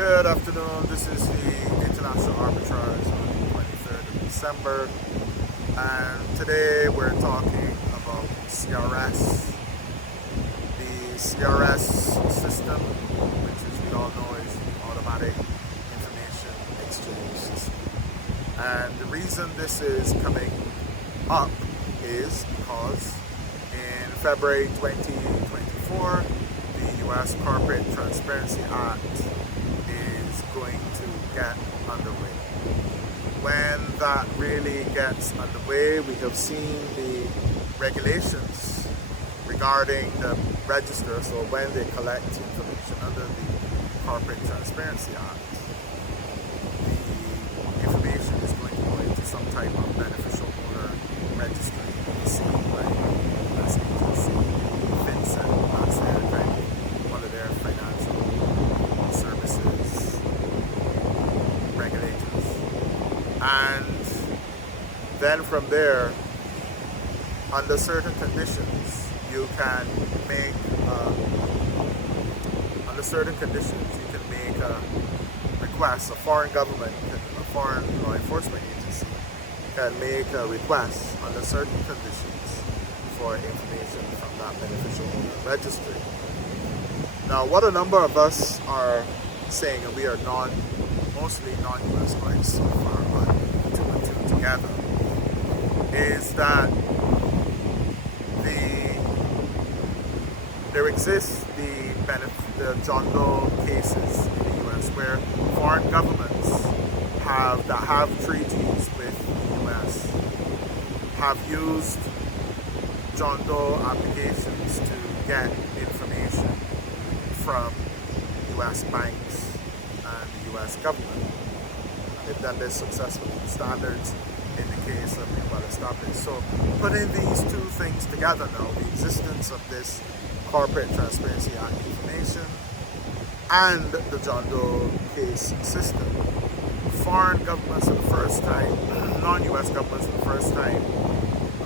Good afternoon. This is the International Arbitrage on the 23rd of December, and today we're talking about CRS. The CRS system, which as we all know is the Automatic Information Exchange System. And the reason this is coming up is because in February 2024, the U.S. Corporate Transparency Act is going to get underway. When that really gets underway, we have seen the regulations regarding the register, so when they collect information under the Corporate Transparency Act, the information is going to go into some type of beneficial owner registry, like that's agency, FinCEN, that's their kind of one of their financial services regulators. And then from there, under certain conditions, you can make a request. A foreign government, a foreign law enforcement agency can make a request under certain conditions for information from that beneficial owner registry. Now, what a number of us are saying, and we are mostly non-US rights so far, but two and two together, is that there exists the John Doe cases in the US where foreign governments that have treaties with the US have used John Doe applications to get information from US banks and the US government. They've done this successfully. The standards in the case have been well established. So putting these two things together now, the existence of this Corporate Transparency Act information and the John Doe case system, foreign governments for the first time, non-US governments for the first time,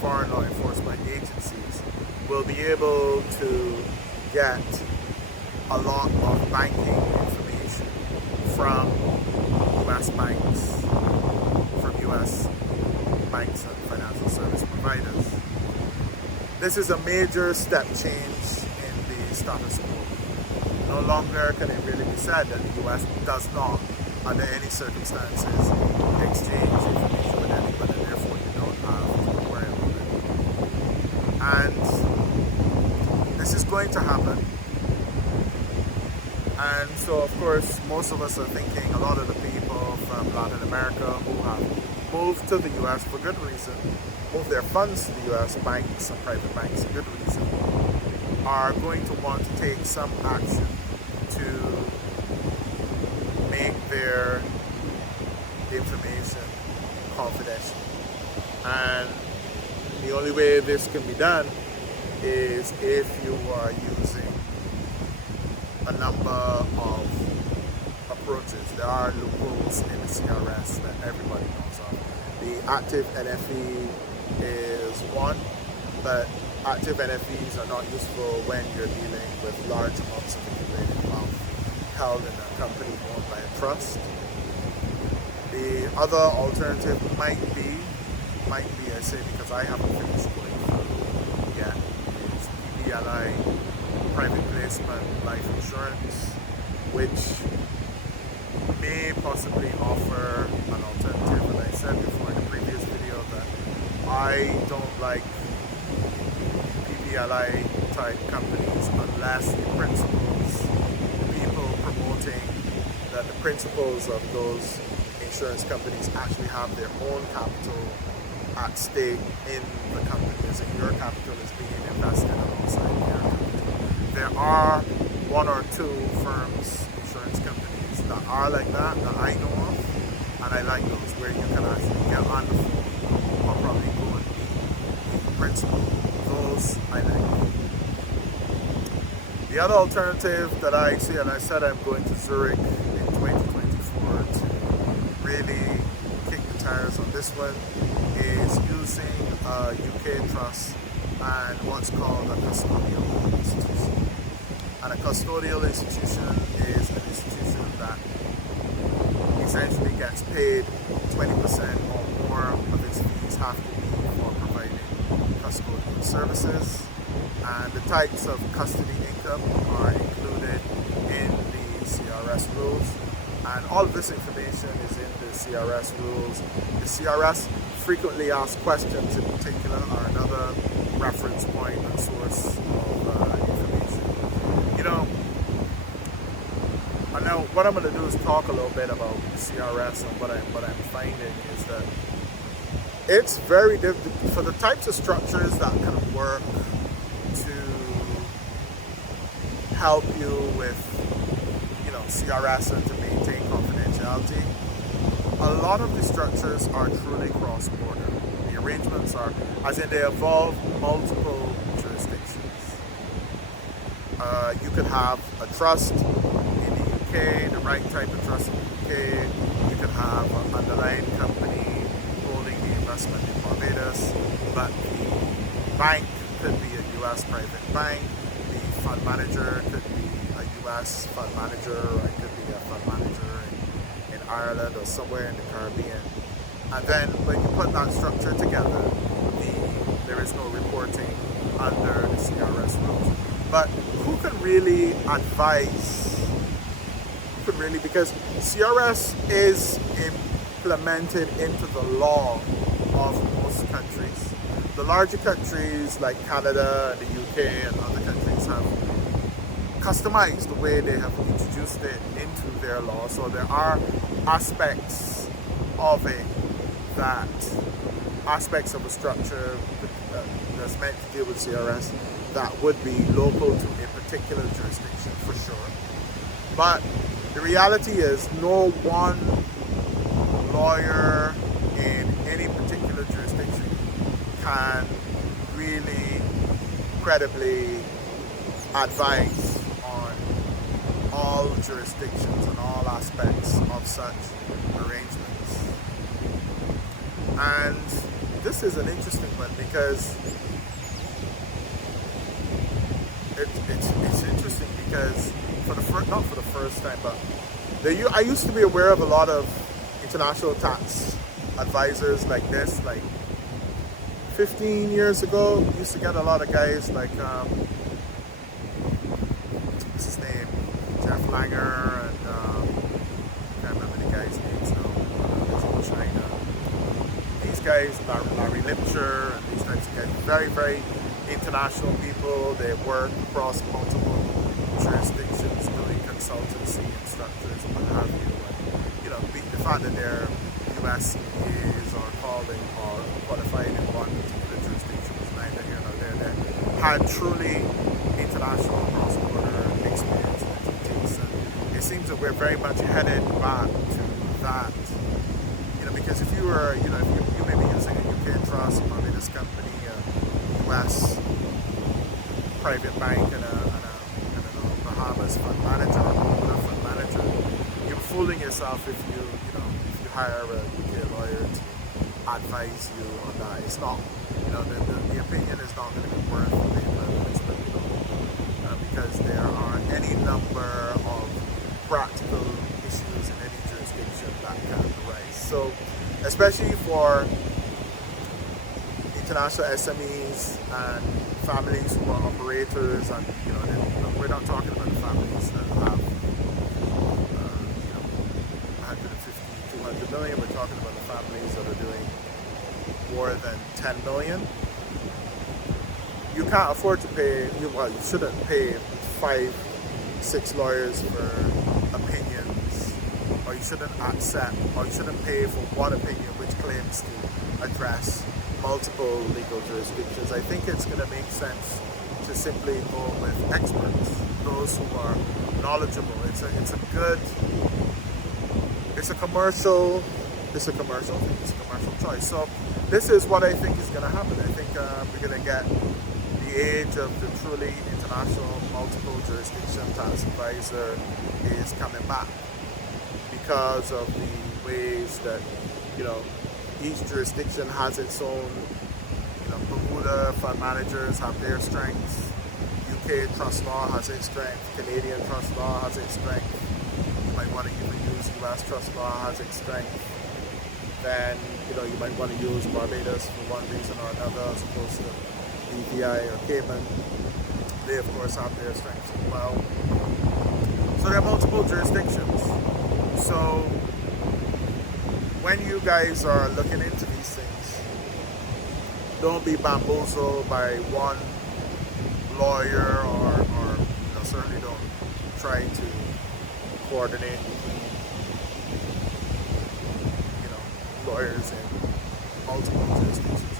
foreign law enforcement agencies will be able to get a lot of banking information from US banks, and financial service providers. This is a major step change in the status quo. No longer can it really be said that the US does not, under any circumstances, exchange information with anybody, and therefore you don't have to worry about it. And this is going to happen. And so, of course, most of us are thinking, a lot of the people from Latin America who have moved to the US for good reason, move their funds to the US, banks and private banks for good reason, are going to want to take some action to make their information confidential. And the only way this can be done is if you are using a number of approaches. There are loopholes in the CRS that everybody knows of. The active NFE is one, but active NFEs are not useful when you're dealing with large amounts of accumulated wealth held in a company owned by a trust. The other alternative might be, I say because I haven't finished going through yet, is PBLI, private placement life insurance, which may possibly offer an alternative. And I said before in the previous video that I don't like PBLI type companies unless the principals, the people promoting that the principals of those insurance companies actually have their own capital at stake in the company, as if your capital is being invested alongside their capital. There are one or two firms, insurance companies that are like that I know of, and I like those where you can actually get on the phone or probably go and meet the principal. Those I like. The other alternative that I see, and I said I'm going to Zurich in 2024 to really kick the tires on this one, is using a UK trust and what's called a custodial institution. And a custodial institution is an institution that 20% or more of its fees have to be for providing custodial services, and the types of custody income are included in the CRS rules, and all of this information is in the CRS rules. The CRS frequently asked questions in particular are another reference point and source of information. You know, I know what I'm going to do is talk a little bit about CRS, and what I'm finding is that it's very difficult for the types of structures that kind of work to help you with, you know, CRS and to maintain confidentiality. A lot of the structures are truly cross-border. The arrangements are, as in they involve multiple jurisdictions. You could have a trust in the UK, the right type of trust in the UK. You could have an underlying company holding the investment in Barbados, but the bank could be a US private bank. The fund manager could be a US fund manager, or it could be a fund manager in Ireland or somewhere in the Caribbean. And then when you put that structure together, there is no reporting under the CRS rules. But who can really advise? Who can really, because CRS is implemented into the law of most countries. The larger countries like Canada and the UK and other countries have customized the way they have introduced it into their law. So there are aspects of it, that aspects of a structure that's meant to deal with CRS that would be local to a particular jurisdiction for sure. But the reality is no one lawyer in any particular jurisdiction can really credibly advise on all jurisdictions and all aspects of such arrangements. And this is an interesting one because it's interesting because not for the first time, but I used to be aware of a lot of international tax advisors like this. Like 15 years ago, we used to get a lot of guys like what's his name, Jeff Langer, and I can't remember the guy's names now. He's in China. These guys, Larry Lipcher, and these types of guys, very, very international people. They work across multiple jurisdictions doing consultancy and structures and what have you. And, you know, the fact that they're US CPAs or calling or qualified in one particular jurisdiction was neither here nor there. They had truly international cross-border experience and expertise. And it seems that we're very much headed back to that. You know, because if you were, you know, if you may be using a UK trust, a Barbados company, a US private bank, and a Bahamas fund manager or Bermuda fund manager, you're fooling yourself if you hire a UK lawyer to advise you on that. It's not, you know, the opinion is not going to be worth the investment, because there are any number of practical issues in any jurisdiction that can arise. So, especially for international SMEs and families who are operators, and you know, we're not talking about the families that have 150, 200 million. We're talking about the families that are doing more than 10 million. You can't afford to pay. You shouldn't pay 5-6 lawyers for opinions, or you shouldn't accept, or you shouldn't pay for one opinion which claims to address multiple legal jurisdictions. I think it's going to make sense to simply go with experts, those who are knowledgeable. It's a commercial choice. So this is what I think is going to happen. I think we're going to get the age of the truly international multiple jurisdiction tax advisor is coming back, because of the ways that, you know, each jurisdiction has its own, you know, Bermuda fund managers have their strengths, UK trust law has its strength, Canadian trust law has its strength, you might want to even use US trust law has its strength, then you might want to use Barbados for one reason or another as opposed to BVI or Cayman. They of course have their strengths as well. So there are multiple jurisdictions. So when you guys are looking into these things, don't be bamboozled by one lawyer or certainly don't try to coordinate between lawyers in multiple jurisdictions.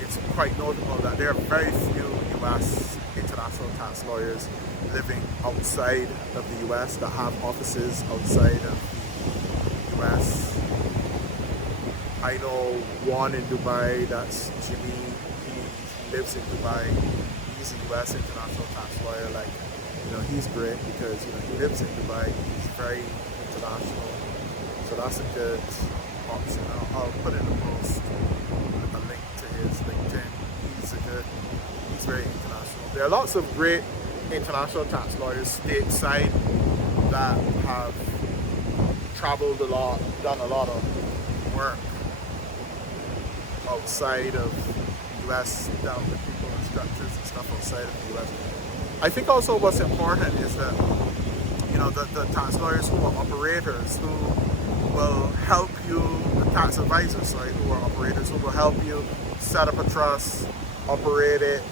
It's quite notable that there are very few U.S. international tax lawyers living outside of the U.S. that have offices outside of the U.S. I know one in Dubai, that's Jimmy. He lives in Dubai. He's a U.S. international tax lawyer. He's great because he lives in Dubai. He's very international, so that's a good option. I'll put in the post a link to his LinkedIn. He's very international. There are lots of great international tax lawyers stateside that have traveled a lot, done a lot of work outside of the US, down with people and structures and stuff outside of the US. I think also what's important is that the tax lawyers who are operators, who will help you, the tax advisors, who are operators, who will help you set up a trust, operate it,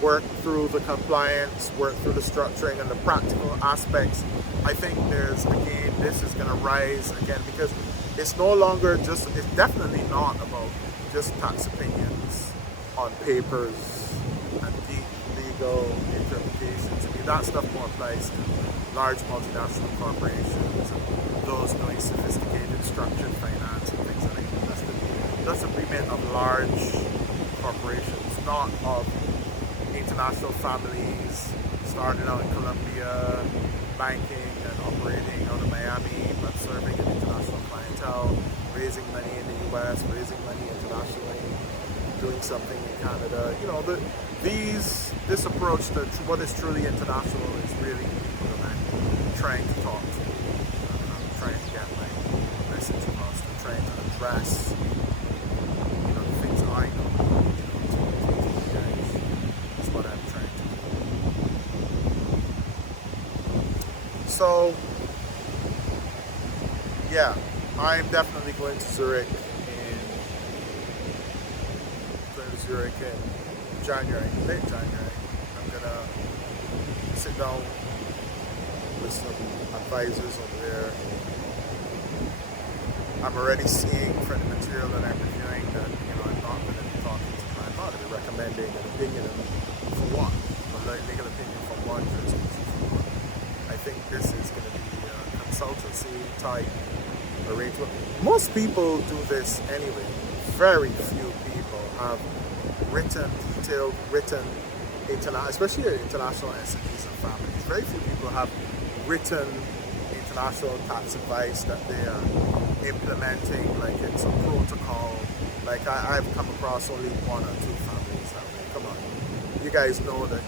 work through the compliance, work through the structuring and the practical aspects. I think this is going to rise again because it's no longer it's definitely not about just tax opinions on papers and deep legal interpretations. I mean, that stuff more applies to large multinational corporations and those doing sophisticated structured finance and things like that. That's the remit of large corporations, not of international families starting out in Colombia, banking and operating out of Miami, but serving an international clientele, raising money in the US, raising money internationally, doing something in Canada. This approach to what is truly international is really people that I'm trying to talk to. I'm trying to get my message across. I'm trying to address the things that I know to you guys. That's what I'm trying to do. So yeah, I'm definitely going to Zurich in January, late January. I'm gonna sit down with some advisors over there. I'm already seeing from the material that I'm reviewing that I'm not going to be talking to I'm not going to be recommending an opinion for one, a legal opinion from one jurisdiction. I think this is going to be a consultancy type arrangement. Most people do this anyway. Very few people have detailed written, especially international entities and families. Very few people have written international tax advice that they are implementing like it's a protocol. Like I've come across only one or two families that way. Come on, you guys know that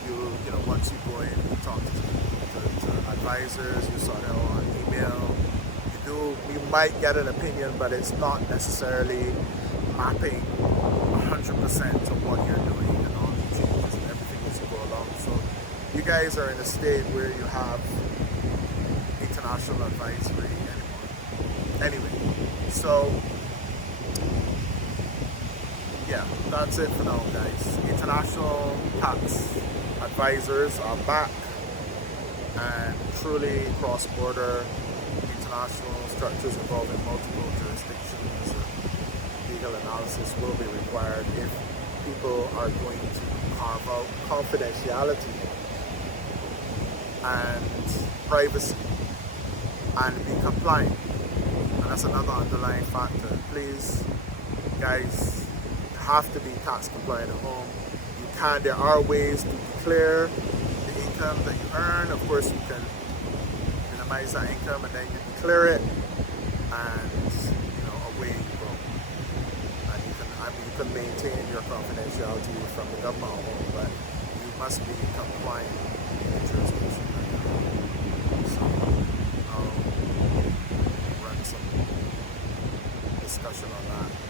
once you go in, you talk to advisors, you sort out on email. You might get an opinion, but it's not necessarily mapping 100% to what you're doing and all the changes and everything as you go along. So you guys are in a state where you have international advisory anymore. Anyway, so yeah, that's it for now, guys. International tax advisors are back, and truly cross-border international structures involving multiple jurisdictions. Legal analysis will be required if people are going to carve out confidentiality and privacy and be compliant. And that's another underlying factor. Please, guys, you have to be tax compliant at home. There are ways to declare the income that you earn. Of course, you can minimize that income and then you declare it, and away you go. And you can maintain your confidentiality from the government at home, but you must be compliant in the jurisdiction that you're in. So I'll run some discussion on that.